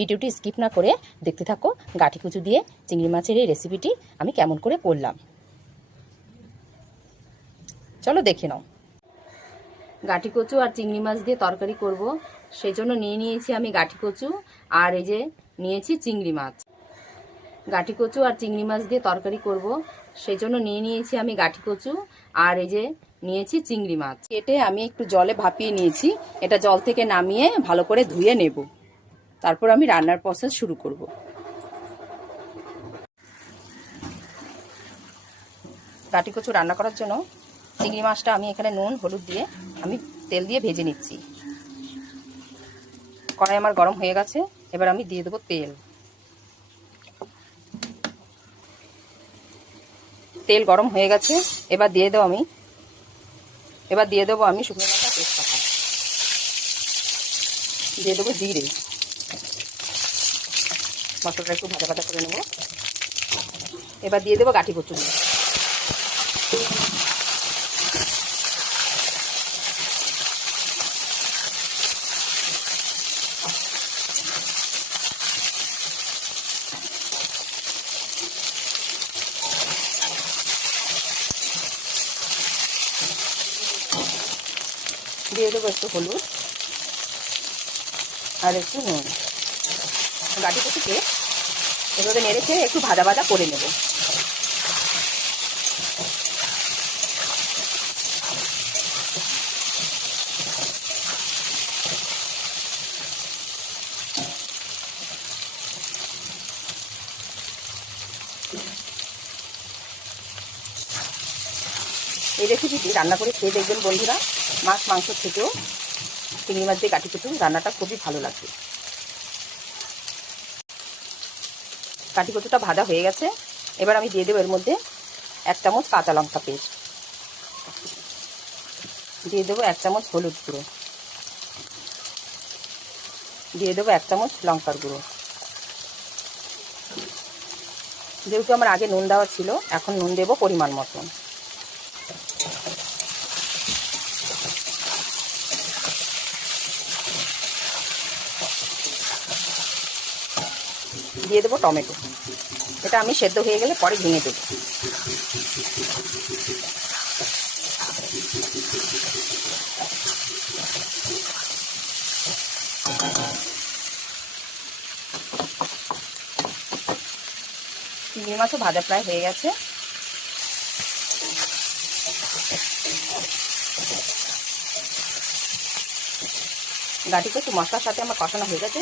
ভিডিওটি স্কিপ না করে দেখতে থাকো। গাঁঠি কচু দিয়ে চিংড়ি মাছের এই রেসিপিটি আমি কেমন করে করলাম, চলো দেখে নাও। গাঁঠি কচু আর চিংড়ি মাছ দিয়ে তরকারি করব, সেই জন্য নিয়ে নিয়েছি আমি গাঁঠি কচু, আর এই যে নিয়েছি চিংড়ি মাছ। গাঁঠি কচু আর চিংড়ি মাছ দিয়ে তরকারি করব, সেই জন্য নিয়ে নিয়েছি আমি গাঁঠি কচু, আর এই যে নিয়েছি চিংড়ি মাছ। কেটে আমি একটু জলে ভাপিয়ে নিয়েছি, এটা জল থেকে নামিয়ে ভালো করে ধুয়ে নেব, তারপর আমি রান্নার প্রসেস শুরু করব। গাঁঠি কচু রান্না করার জন্য চিংড়ি মাছটা আমি এখানে নুন হলুদ দিয়ে আমি তেল দিয়ে ভেজে নিচ্ছি। কড়াই আমার গরম হয়ে গেছে, এবার আমি দিয়ে দেবো তেল। তেল গরম হয়ে গেছে, এবার দিয়ে দেবো আমি শুকনো লঙ্কা তেজপাতা, দিয়ে দেবো জিরে। মশলাটা একটু ভাজা ভাজা করে নেব। এবার দিয়ে দেবো গাঁঠি কচু, দিয়ে দেবো একটু হলুদ আর একটু নুন। গাঁঠি কচুকে এভাবে নেড়েছে একটু ভাজা ভাজা করে নেব। এই রেসিপিটি রান্না করে খেয়ে দেখবেন বন্ধুরা, মাছ মাংস থেকেও চিংড়ি মাছ দিয়ে গাঁঠি কচু রান্নাটা খুবই ভালো লাগবে। গাঁঠি কচুটা ভাজা হয়ে গেছে, এবার আমি দিয়ে দেবো এর মধ্যে 1 চামচ কাঁচা লঙ্কা পেস্ট, দিয়ে দেবো 1 চামচ হলুদ গুঁড়ো, দিয়ে দেবো 1 চামচ লঙ্কার গুঁড়ো। যেহেতু আমার আগে নুন দেওয়া ছিল, এখন নুন দেবো পরিমাণ মতন। দিয়ে দেবো টমেটো, এটা আমি সেদ্ধ হয়ে গেলে পরে ভেঙে দেবো। চিংড়ি মাছও ভাজা প্রায় হয়ে গেছে, গাঁঠি কচু মশলার সাথে আমার কষানো হয়ে গেছে,